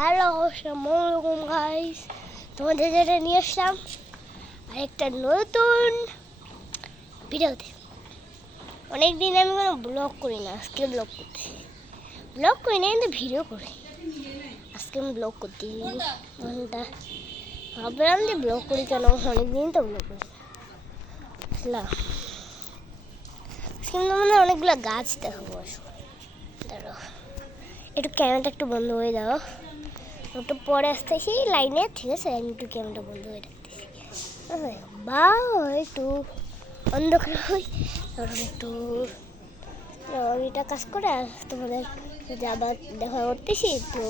Hello, আসসালামু আলাইকুম guys. তোমাদের যেটা নিয়ে আসলাম আরেকটা নতুন ভিডিওতে। অনেকদিন আমি কোনো ব্লগ করি না, আজকে ব্লগ করতেছি। ব্লগ করি না কিন্তু ভিডিও করি। আজকে আমি ব্লগ করতেছি। ভাবলাম যে ব্লগ করি কেন, অনেকদিন তো ব্লগ করি না। আজকে মানে অনেকগুলো গাছ দেখাবো। দাঁড়ো, একটু ক্যামেরাটা একটু বন্ধ হয়ে দাও। একটু পরে আসতেছি লাইনে, ঠিক আছে? আমি একটু ক্যামেরাটা বন্ধ করে রাখতেছি। বা একটু অন্ধকার হই, তখন একটু এটা কাজ করে তোমাদের আবার দেখা করতেছি। তো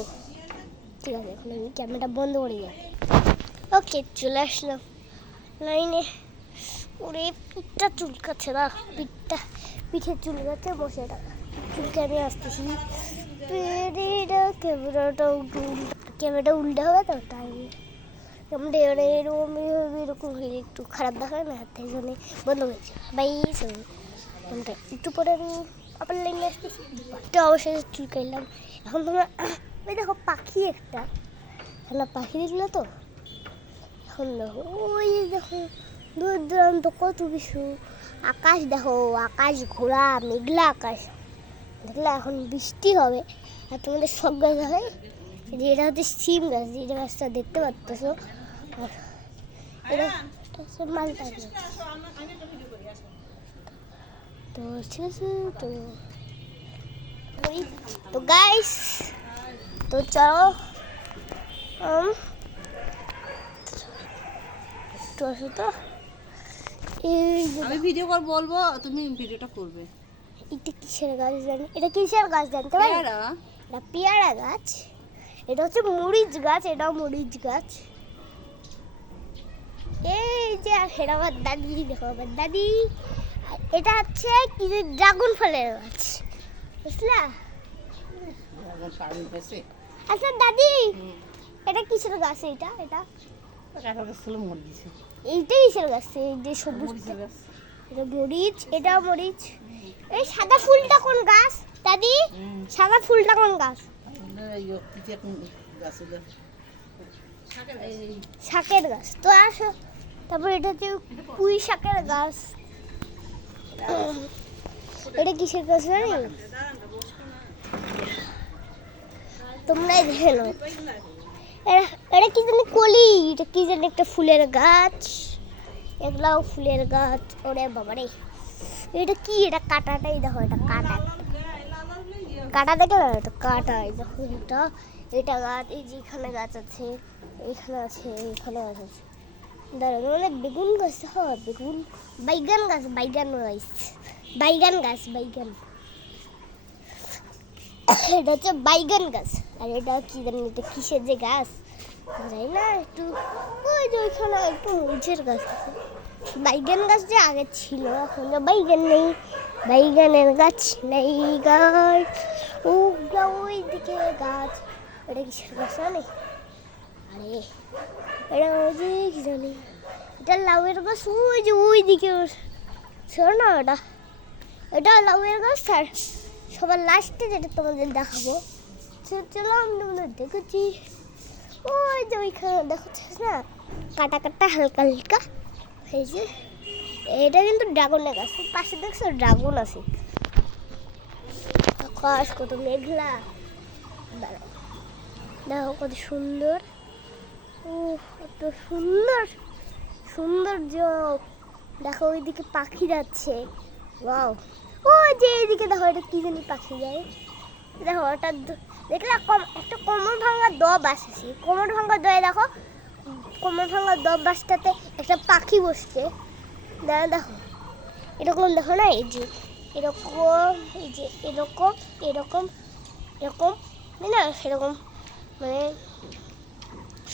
ঠিক আছে, এখন আমি ক্যামেরাটা বন্ধ করে যাই। ওকে, চলে আসলাম লাইনে। ওরে পিঠটা চুলকাচ্ছে না, পিঠে চুলকাচ্ছে, বসে চুলকে আমি আসতেছি। ক্যামেরাটা উল্টে হবে তো, তাই এরকম হলে একটু খারাপ দেখায় না, তাই জন্য বন্ধ হয়েছে। বাই, একটু পরে আমি আবার লাইনে আসতেছি। তো অবশ্যই চুলকাইলাম। এখন তোমরা ওই দেখো পাখি একটা, পাখি দেখলে তো? এখন দেখো, ওই দেখো দূর দূরান্ত কত কিছু আকাশ, দেখো আকাশ ঘোরা, মেঘলা আকাশ। দেখলে এখন বৃষ্টি হবে। আর তোমাদের সব গাছ দেখায় যে এটা হচ্ছে সিম গাছ, যে গাছটা দেখতে পাচ্ছ। আর এটা হচ্ছে মালটা গাছ। তো ঠিক আছে, তো গাইস, তো চলো একটু আসো তো। আমি ভিডিও কল বলবো, তুমি ভিডিওটা করবে। এটা কিসের গাছ জানি? এটা কিসের গাছ জানতে পারি? এটা পেয়ারা গাছ। এটা হচ্ছে মরিচ গাছ, এটাও মরিচ গাছ। এই যে এটা আমার দাদি, দেখো আমার দাদি। এটা হচ্ছে কি যে ড্রাগন ফলের গাছ, বুঝলা? আচ্ছা দাদি, এটা কিসের গাছ? এটা এটা এইটাই কিসের গাছ? এই যে সবুজ, এটা মরিচ, এটাও মরিচ। এই সাদা ফুলটা কোন গাছ দাদি? সাদা ফুলটা কোন গাছ? শাকের গাছ। তো আসো, তারপর এটা হচ্ছে পুঁই শাকের গাছ। এটা কিসের গাছ জানি? তোমরাই দেখে নাও। এটা কি জানি কলি, এটা কি জানি একটা ফুলের গাছ। এগুলাও ফুলের গাছ। ওরে বাবারে, এটা কি? এটা কাঁটাটাই দেখো, এটা কাঁটা, কাঁটা দেখো, এটা কাঁটা। দেখো এটা, এটা গাছ। এই যে এখানে গাছ আছে, এইখানে আছে, এইখানে গাছ আছে। দাঁড়ানো মানে বেগুন গাছ, দেখো বেগুন, বাইগান গাছ, বাইগান গাছ, বাইগান গাছ, বাইগান। এটা হচ্ছে বাইগান গাছ। আর এটা কি জানি, এটা কিসের যে গাছ যাই না একটু। ওই যে ওইখানে একটু মরিচের গাছ আছে। বাইগান গাছ যে আগে ছিল, এখন তো বাইগান নেই, বাইগানের গাছ নেই। গাছ ওই দিকে গাছ। এটা কিসের গাছ জানি? আরে এটা ওই যে কি জানি, এটা লাউয়ের গাছ। ওই যে ওই দিকে ছিল না, ওটা এটা লাউয়ের গাছ। আর সবার লাস্টে যেটা তোমাদের দেখাবো, চলো আমি তোমাদের দেখেছি। ওই যে ওইখানে দেখাচ্ছে না, কাটা কাটা হালকা হালকা হয়েছে। এটা কিন্তু ড্রাগনের গাছ। পাশে দেখছো ড্রাগন আছে। আকাশ কত মেঘলা, দেখো কত সুন্দর। ও কত সুন্দর সৌন্দর্য। দেখো ওইদিকে পাখি যাচ্ছে। ওয়াও, ওই যে এইদিকে দেখো, এটা কি জানি পাখি যায়। দেখো ওটা দেখলে একটা কোমর ভাঙা দব আসছে। কোমর ভাঙা দয়ে দেখো, কোমর ভাঙা দব বাসটাতে একটা পাখি বসছে। দেখো এরকম, দেখো না, এই যে এরকম, এই যে এরকম এরকম এরকম না, সেরকম মানে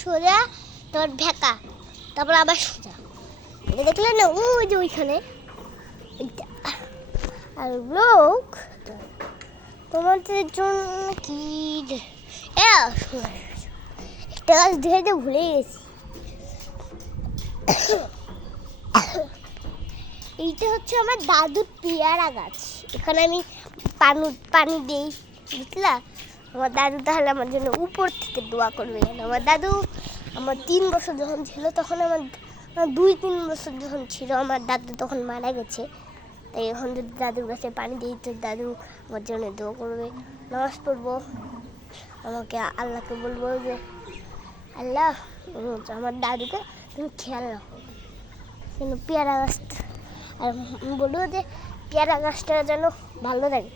সোজা, তারপর ভেকা, তারপর আবার সোজা। এটা দেখলে না, ওই যে ওইখানে ওইটা। আর লোক তোমাদের জন্য কি একটা গাছ দেখে ভুলে গেছি। এইটা হচ্ছে আমার দাদুর পেয়ারা গাছ। এখানে আমি পানি দিই, বুঝলা? আমার দাদু তাহলে আমার জন্য উপর থেকে আজকে দোয়া করবে। আমার দাদু আমার 3 বছর যখন ছিল তখন আমার 2-3 বছর যখন ছিল আমার দাদু তখন মারা গেছে। তাই এখন যদি দাদুর কাছে পানি দিই তো দাদু আমার জন্য দোয়া করবে, নামাজ পড়বো, আমাকে আল্লাহকে বলবো যে আল্লাহ আমার দাদুকে তুমি খেয়াল রাখো, যেন পেয়ারা গাছটা, আর বলবো যে পেয়ারা গাছটা যেন ভালো থাকে,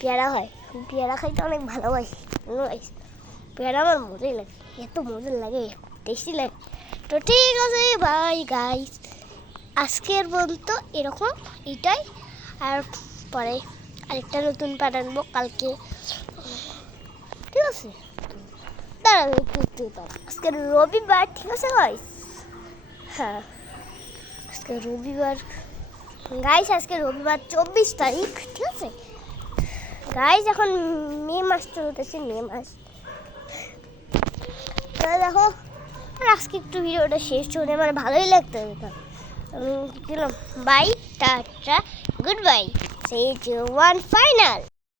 পেয়ারা হয়, পেয়ারা খাইতে অনেক ভালোবাসি। পেয়ারা আমার মজাই লাগে, এত মজা লাগে, টেস্টি লাগে। তো ঠিক আছে বাই গাইস, আজকের পর্যন্ত এরকম এটাই, আর পরে আরেকটা নতুন পার্ট আনবো কালকে, ঠিক আছে? দাঁড়ান একটু আজকে রবিবার, ঠিক আছে গাইস? হ্যাঁ আজকে রবিবার গাইস, আজকে রবিবার 24 তারিখ, ঠিক আছে গাইস? এখন মে মাস চলতেছে, মে মাস। তাহলে দেখো, আর আজকে একটু ভিডিওটা শেষ হলে আমার ভালোই লাগতো। আমি গেলাম, বাই, টাটা, গুড বাই, সে 1 ফাইনাল।